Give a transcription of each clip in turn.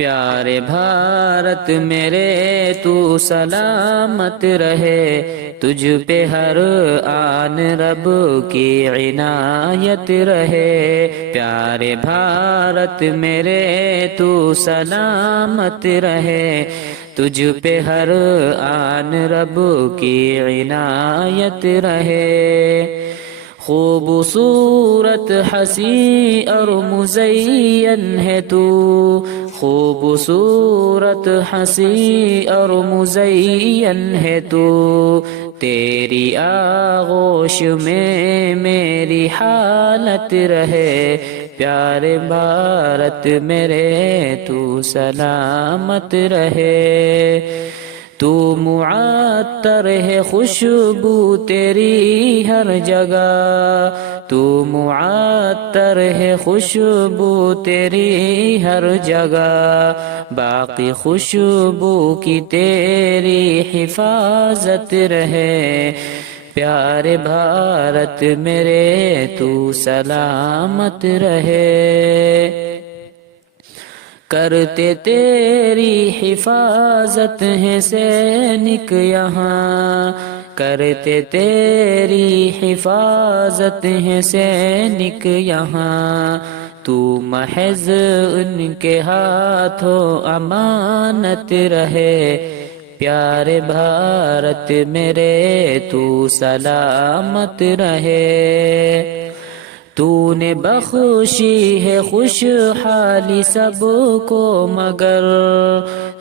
پیارے بھارت میرے تو سلامت رہے، تجھ پہ ہر آن رب کی عنایت رہے۔ پیارے بھارت میرے تو سلامت رہے، تجھ پہ ہر آن رب کی عنایت رہے۔ خوبصورت ہنسی اور مزین ہے تو، خوبصورت ہنسی اور مزین ہے تو، تیری آغوش میں میری حالت رہے۔ پیارے بھارت میرے تو سلامت رہے۔ تو معطر ہے خوشبو تیری ہر جگہ، تو معطر ہے خوشبو تیری ہر جگہ، باقی خوشبو کی تیری حفاظت رہے۔ پیارے بھارت میرے تو سلامت رہے۔ کرتے تیری حفاظت ہیں سینک یہاں، کرتے تیری حفاظت ہیں سینک یہاں، تو محض ان کے ہاتھوں امانت رہے۔ پیارے بھارت میرے تو سلامت رہے۔ تو نے بخشی ہے خوشحالی سب کو مگر،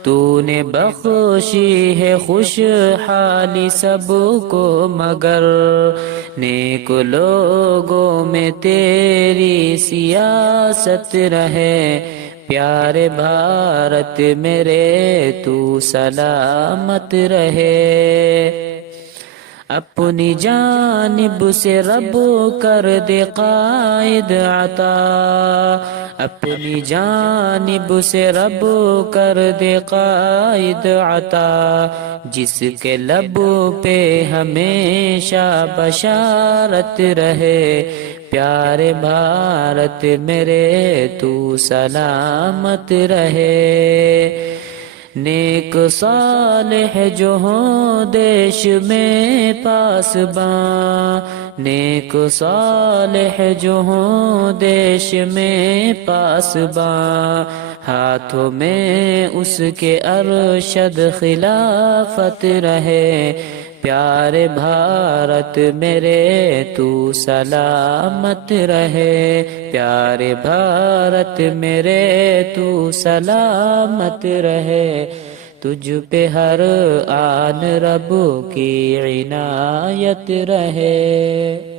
تو نے بخشی ہے خوشحالی سب کو مگر، نیک لوگوں میں تیری سیاست رہے۔ پیارے بھارت میرے تو سلامت رہے۔ اپنی جانب سے رب کر دے قائد عطا، اپنی جانب سے رب کر دے قائد عطا، جس کے لب پہ ہمیشہ بشارت رہے۔ پیارے بھارت میرے تو سلامت رہے۔ نیک صالح جو ہوں دیش میں پاسباں، نیک صالح جو ہوں دیش میں پاسباں، ہاتھوں میں اس کے ارشد خلافت رہے۔ پیارے بھارت میرے تو سلامت رہے۔ پیارے بھارت میرے تو سلامت رہے، تجھ پہ ہر آن رب کی عنایت رہے۔